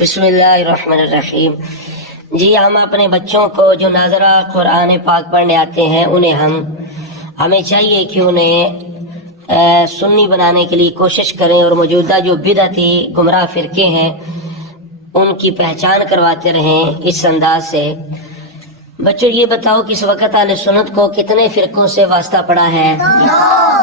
بسم اللہ الرحمن الرحیم۔ جی ہم اپنے بچوں کو جو ناظرہ قرآن پاک پڑھنے آتے ہیں ہمیں چاہیے کہ انہیں سنی بنانے کے لیے کوشش کریں اور موجودہ جو بدعتی گمراہ فرقے ہیں ان کی پہچان کرواتے رہیں اس انداز سے۔ بچوں یہ بتاؤ کہ اس وقت اہل سنت کو کتنے فرقوں سے واسطہ پڑا ہے؟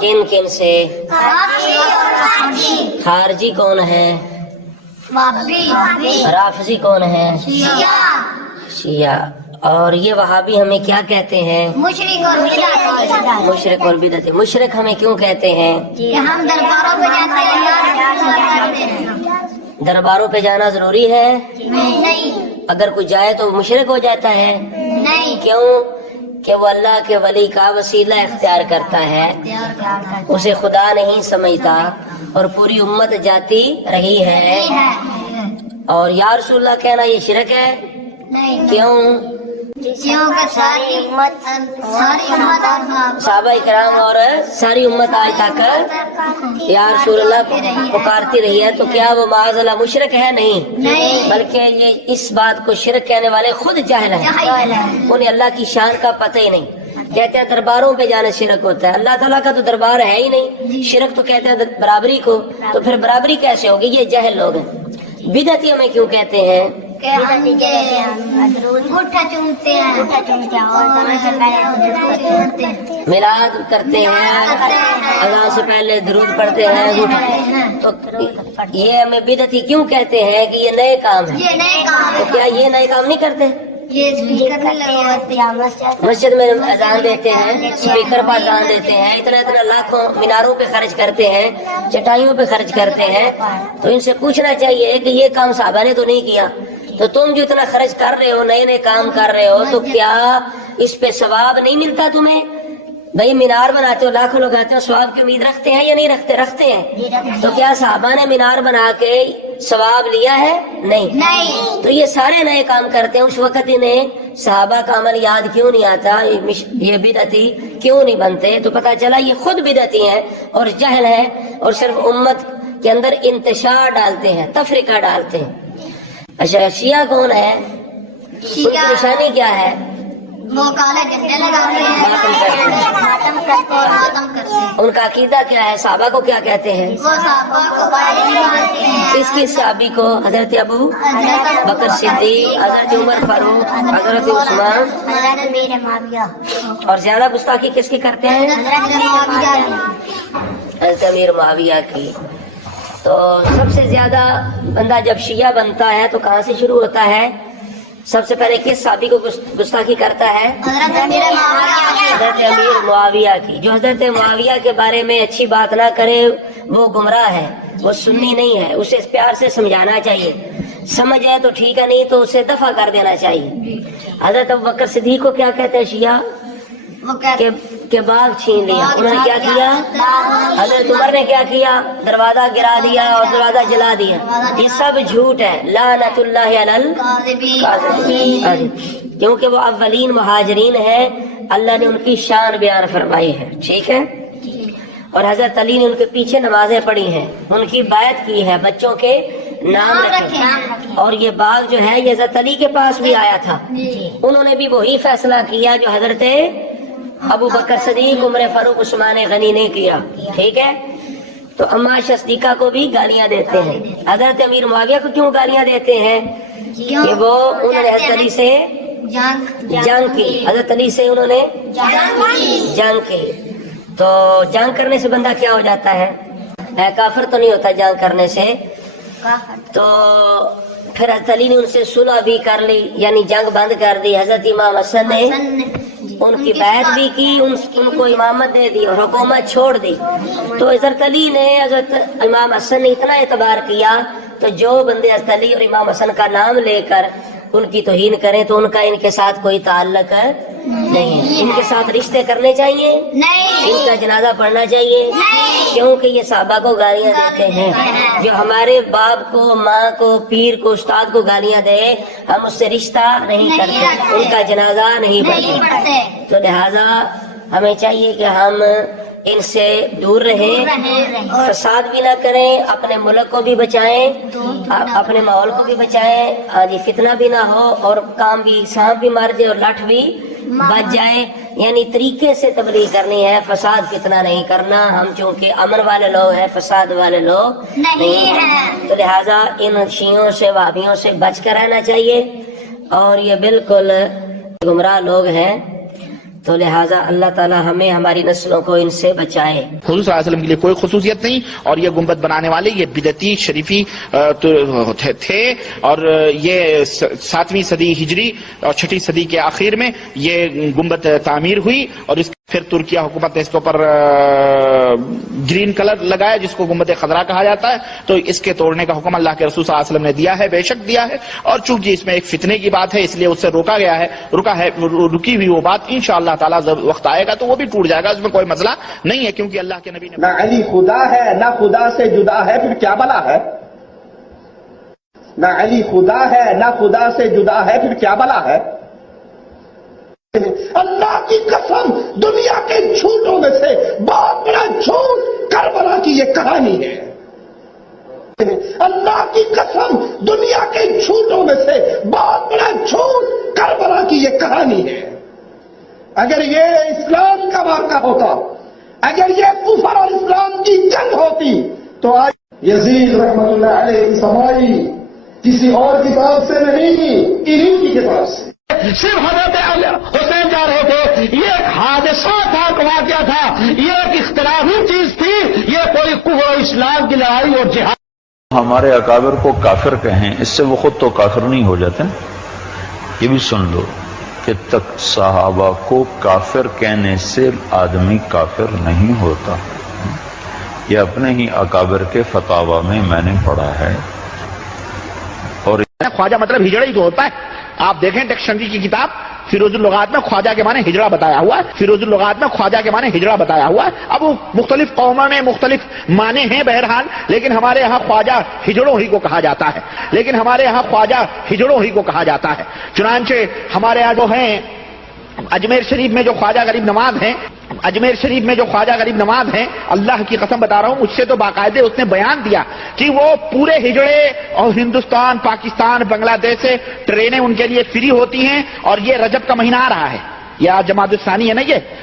کن کن سے؟ خارجی کون ہے؟ رافضی کون ہے؟ شیعہ۔ اور یہ وہابی ہمیں کیا کہتے ہیں؟ مشرک اور بدعتی۔ مشرک ہمیں کیوں کہتے ہیں؟ ہم درباروں پہ جاتے ہیں۔ درباروں پہ جانا ضروری ہے؟ نہیں۔ اگر کوئی جائے تو مشرک ہو جاتا ہے؟ نہیں۔ کیوں؟ کہ وہ اللہ کے ولی کا وسیلہ اختیار کرتا ہے، اسے خدا نہیں سمجھتا اور پوری امت جاتی رہی ہے۔ اور یا رسول اللہ کہنا یہ شرک ہے؟ نہیں۔ کیوں؟ کیونکہ ساری امت صحابہ کرام اور ساری امت آج تک یا رسول اللہ پکارتی رہی ہے، تو کیا وہ معاذ اللہ مشرک ہے؟ نہیں، بلکہ یہ اس بات کو شرک کہنے والے خود جاہل ہیں، انہیں اللہ کی شان کا پتہ ہی نہیں۔ کہتے ہیں درباروں پہ جانا شرک ہوتا ہے، اللہ تعالیٰ کا تو دربار ہے ہی نہیں، شرک تو کہتے ہیں برابری کو، تو پھر برابری کیسے ہوگی؟ یہ جاہل لوگ ہیں۔ بدعتی ہمیں کیوں کہتے ہیں؟ گٹھا چومتے ہیں میلاد کرتے ہیں، اذان سے پہلے درود پڑھتے ہیں، تو یہ ہمیں بدعتی کیوں کہتے ہیں کہ یہ نئے کام ہے؟ تو کیا یہ نئے کام نہیں کرتے؟ مسجد میں اذان دیتے ہیں، اسپیکر پر اذان دیتے ہیں، اتنا لاکھوں میناروں پہ خرچ کرتے ہیں، چٹائیوں پہ خرچ کرتے ہیں، تو ان سے پوچھنا چاہیے کہ یہ کام صحابہ نے تو نہیں کیا، تو تم جو اتنا خرچ کر رہے ہو، نئے نئے کام کر رہے ہو، تو کیا اس پہ ثواب نہیں ملتا تمہیں؟ بھائی مینار بناتے ہو، لاکھوں لوگ آتے ہیں، ثواب کی امید رکھتے ہیں یا نہیں رکھتے؟ رکھتے ہیں۔ تو کیا صحابہ نے مینار بنا کے ثواب لیا ہے؟ نہیں۔ تو یہ سارے نئے کام کرتے ہیں، اس وقت انہیں صحابہ کا عمل یاد کیوں نہیں آتا؟ یہ بدعتی کیوں نہیں بنتے؟ تو پتہ چلا یہ خود بدعتی ہیں اور جہل ہیں اور صرف امت کے اندر انتشار ڈالتے ہیں، تفرقہ ڈالتے ہیں۔ اچھا شیعہ کون ہے؟ ان کی نشانی کیا ہے؟ وہ کالے جھنڈے لگاتے ہیں، ماتم کرتے ہیں۔ ان کا عقیدہ کیا ہے؟ صحابہ کو کیا کہتے ہیں؟ وہ صحابہ کو باطل مانتے ہیں۔ کس صحابی کو؟ حضرت ابو بکر صدیق، حضرت عمر فاروق، حضرت عثمان، حضرت امیر معاویہ۔ اور زیادہ گستاخی کس کی کرتے ہیں؟ حضرت امیر معاویہ کی۔ تو سب سے زیادہ بندہ جب شیعہ بنتا ہے تو کہاں سے شروع ہوتا ہے؟ سب سے پہلے کس صحابی کو گستاخی کرتا ہے؟ حضرت امیر معاویہ۔ حضرت امیر معاویہ کی۔ جو حضرت معاویہ کے بارے میں اچھی بات نہ کرے وہ گمراہ ہے، وہ سنی نہیں ہے، اسے پیار سے سمجھانا چاہیے، سمجھ آئے تو ٹھیک ہے، نہیں تو اسے دفع کر دینا چاہیے۔ حضرت ابوبکر صدیق کو کیا کہتے ہیں شیعہ؟ کہ باغ چھین لیا، انہوں نے کیا کیا؟ حضرت عمر نے کیا کیا؟ دروازہ گرا دیا اور دروازہ جلا دیا۔ یہ سب جھوٹ ہے، لعنت اللہ علی الکاذبین، کیونکہ وہ اولین مہاجرین ہیں، اللہ نے ان کی شان بیان فرمائی ہے، ٹھیک ہے؟ اور حضرت علی نے ان کے پیچھے نمازیں پڑھی ہیں، ان کی بیعت کی ہے، بچوں کے نام رکھے، اور یہ باغ جو ہے یہ حضرت علی کے پاس بھی آیا تھا، انہوں نے بھی وہی فیصلہ کیا جو حضرت ابو بکر صدیق، عمر فاروق، عثمان غنی نے کیا، ٹھیک ہے؟ تو اما صدیقہ کو بھی گالیاں دیتے ہیں۔ حضرت امیر معاویہ کو کیوں گالیاں دیتے ہیں؟ کہ وہ انہوں نے حضرت علی سے جنگ کی، حضرت علی سے انہوں نے جنگ کی۔ تو جنگ کرنے سے بندہ کیا ہو جاتا ہے؟ کافر تو نہیں ہوتا جنگ کرنے سے۔ تو پھر حضرت علی نے ان سے صلح بھی کر لی، یعنی جنگ بند کر دی۔ حضرت امام حسن نے ان کی بیعت بھی کی، ان کو امامت دے دی اور حکومت چھوڑ دی۔ تو حضرت علی نے، حضرت امام حسن نے اتنا اعتبار کیا، تو جو بندے حضرت علی اور امام حسن کا نام لے کر ان کی توہین کریں تو ان کا ان کے ساتھ کوئی تعلق نہیں، ان کے ساتھ رشتے کرنے چاہیے، ان کا جنازہ پڑھنا چاہیے، کیونکہ یہ صحابہ کو گالیاں دیتے ہیں۔ جو ہمارے باپ کو، ماں کو، پیر کو، استاد کو گالیاں دے، ہم اس سے رشتہ نہیں کرتے، ان کا جنازہ نہیں پڑھتے۔ تو لہذا ہمیں چاہیے کہ ہم ان سے دور رہیں، فساد بھی نہ کریں، اپنے ملک کو بھی بچائیں، اپنے ماحول کو بھی بچائیں، جی فتنہ بھی نہ ہو، اور کام بھی سانپ بھی مار جائے اور لٹھ بھی بچ جائے. یعنی طریقے سے تبلیغ کرنی ہے، فساد فتنہ نہیں کرنا. ہم چونکہ امن والے لوگ ہیں، فساد والے لوگ نہیں ہیں، تو لہٰذا ان شیعوں سے وہابیوں سے بچ کر رہنا چاہیے، اور یہ بالکل گمراہ لوگ ہیں. تو لہٰذا اللہ تعالی ہمیں ہماری نسلوں کو ان سے بچائے. حضور صلی اللہ علیہ وسلم کے لیے کوئی خصوصیت نہیں، اور یہ گنبد بنانے والے یہ بدعتی شریفی تھے، اور یہ 7ویں صدی ہجری اور 6ٹھی صدی کے آخر میں یہ گنبد تعمیر ہوئی، اور اس پھر ترکیہ حکومت نے اس کے اوپر گرین کلر لگایا جس کو گنبد خضرا کہا جاتا ہے. تو اس کے توڑنے کا حکم اللہ کے رسول صلی اللہ علیہ وسلم نے دیا ہے، بے شک دیا ہے، اور چونکہ اس میں ایک فتنے کی بات ہے اس لیے اس سے روکا گیا ہے. رکی ہوئی وہ بات انشاءاللہ تعالیٰ وقت آئے گا تو وہ بھی ٹوٹ جائے گا، اس میں کوئی مسئلہ نہیں ہے، کیونکہ اللہ کے نبی نے نہ علی خدا ہے نہ خدا سے جدا ہے، پھر کیا بلا ہے؟ نہ علی خدا ہے نہ خدا سے جدا ہے، پھر کیا بلا ہے؟ اللہ کی قسم دنیا کے جھوٹوں میں سے بہت بڑا جھوٹ کربلا کی یہ کہانی ہے. اللہ کی قسم دنیا کے جھوٹوں میں سے بہت بڑا جھوٹ کربلا کی یہ کہانی ہے. اگر یہ اسلام کا واقعہ ہوتا، اگر یہ کفر اور اسلام کی جنگ ہوتی، تو آج یزید رحمت اللہ علیہ کی سمائی کسی اور کتاب سے نہیں، انہی کی کتاب سے. صرف حضرت حسین جا رہے تھے، یہ ایک حادثہ تھا، واقعہ تھا، یہ ایک اختلافی چیز تھی، یہ کوئی کفر و اسلام کی لڑائی اور جہاد. ہمارے اکابر کو کافر کہیں، اس سے وہ خود تو کافر نہیں ہو جاتے. یہ بھی سن لو کہ تک صحابہ کو کافر کہنے سے آدمی کافر نہیں ہوتا. یہ اپنے ہی اکابر کے فتاوا میں میں نے پڑھا ہے. اور خواجہ مطلب ہجڑا ہی تو ہوتا ہے. آپ دیکھیں ڈکشنری کی کتاب فیروز اللغات میں خواجہ کے معنی ہجڑا بتایا ہوا ہے. فیروز اللغات میں خواجہ کے معنی ہجڑا بتایا ہوا ہے. اب وہ مختلف قوموں میں مختلف معنی ہیں بہرحال، لیکن ہمارے یہاں خواجہ ہجڑوں ہی کو کہا جاتا ہے. چنانچہ ہمارے یہاں جو ہیں اجمیر شریف میں جو خواجہ غریب نواز ہیں، اللہ کی قسم بتا رہا ہوں، مجھ سے تو باقاعدہ اس نے بیان دیا کہ وہ پورے ہجڑے اور ہندوستان، پاکستان، بنگلہ دیش سے ٹرینیں ان کے لیے فری ہوتی ہیں. اور یہ رجب کا مہینہ آ رہا ہے، یہ آج جمادی الثانی ہے نا،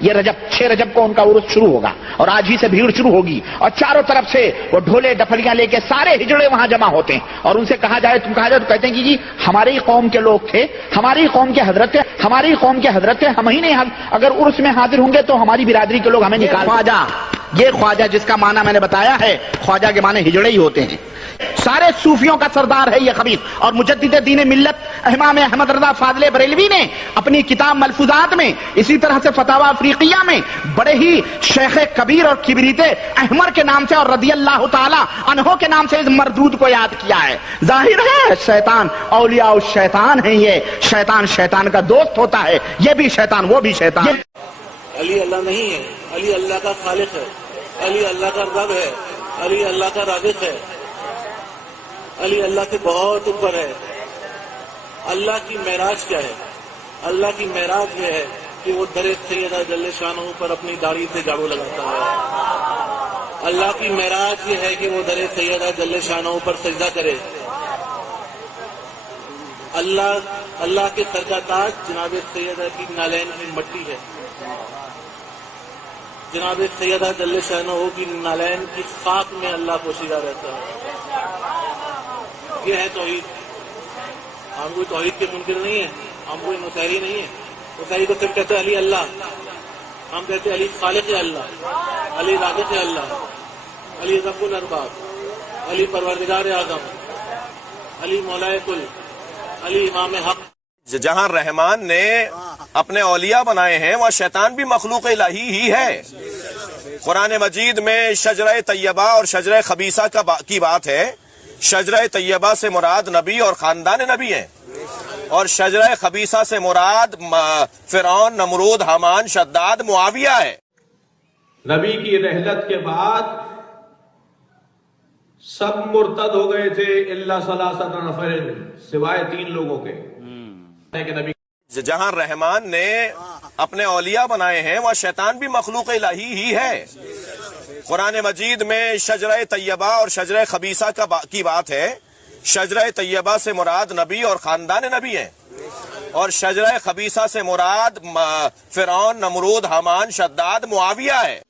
یہ رجب 6 رجب کو ان کا عرس شروع ہوگا، اور آج ہی سے بھیڑ شروع ہوگی، اور چاروں طرف سے وہ ڈھولے ڈپڑیاں لے کے سارے ہجڑے وہاں جمع ہوتے ہیں. اور ان سے کہا جائے تو کہتے ہیں کہ جی ہماری قوم کے لوگ تھے، ہماری قوم کے حضرت تھے، ہم ہی نہیں، اگر عرس میں حاضر ہوں گے تو ہماری برادری کے لوگ ہمیں نکال. یہ خواجہ جس کا معنی میں نے بتایا ہے، خواجہ کے معنی ہجڑے ہی ہوتے ہیں. سارے صوفیوں کا سردار ہے یہ خبیث. اور مجدد دین ملت امام احمد رضا فاضل بریلوی نے اپنی کتاب ملفوظات میں، اسی طرح سے فتاوی افریقیہ میں بڑے ہی شیخ کبیر اور کبریت احمر کے نام سے اور رضی اللہ تعالی عنہ کے نام سے اس مردود کو یاد کیا ہے. ظاہر ہے شیطان اولیاء الشیطان ہیں، یہ شیطان کا دوست ہوتا ہے، یہ بھی شیطان وہ بھی شیطان. علی اللہ نہیں ہے، علی اللہ کا خالق ہے، علی اللہ کا رب ہے، علی اللہ کا رازق ہے، علی اللہ کے بہت اوپر ہے. اللہ کی معراج کیا ہے؟ اللہ کی معراج یہ ہے کہ وہ در سیدہ جل شانہ پر اپنی داڑھی سے جھاڑو لگاتا ہے. اللہ کی معراج یہ ہے کہ وہ در سیدہ جل شانہ پر سجدہ کرے. اللہ کے سر کا تاج جناب سیدہ کی نالین کی مٹی ہے. جناب سیدہ جل شانہ کی نالین کی خاک میں اللہ پوشیدہ رہتا ہے. یہ ہے توحید. ہم کوئی توحید کے منکر نہیں ہیں، ہم کوئی نصیری نہیں ہیں. نصیری تو صرف کہتے ہیں علی اللہ، ہم کہتے ہیں علی خالق اللہ، علی رازق اللہ، علی رب الارباب، علی پروردگار اعظم، علی مولائے کل، علی امام حق. جہاں رحمان نے اپنے اولیاء بنائے ہیں وہاں شیطان بھی مخلوق الہی ہی ہے. قرآن مجید میں شجرہ طیبہ اور شجرہ خبیثہ کی بات ہے. شجرہ طیبہ سے مراد نبی اور خاندان نبی ہیں، اور شجرہ خبیثہ سے مراد فرعون، نمرود، حامان، شداد، معاویہ ہے. نبی کی رحلت کے بعد سب مرتد ہو گئے تھے الا ثلاثۃ نفر، سوائے 3 لوگوں کے. کہ نبی جہاں رحمان نے اپنے اولیاء بنائے ہیں وہاں شیطان بھی مخلوق الہی ہی ہے. قرآن مجید میں شجرہ طیبہ اور شجرہ خبیثہ کی بات ہے. شجرہ طیبہ سے مراد نبی اور خاندان نبی ہیں، اور شجرہ خبیثہ سے مراد فرعون، نمرود، حامان، شداد، معاویہ ہے.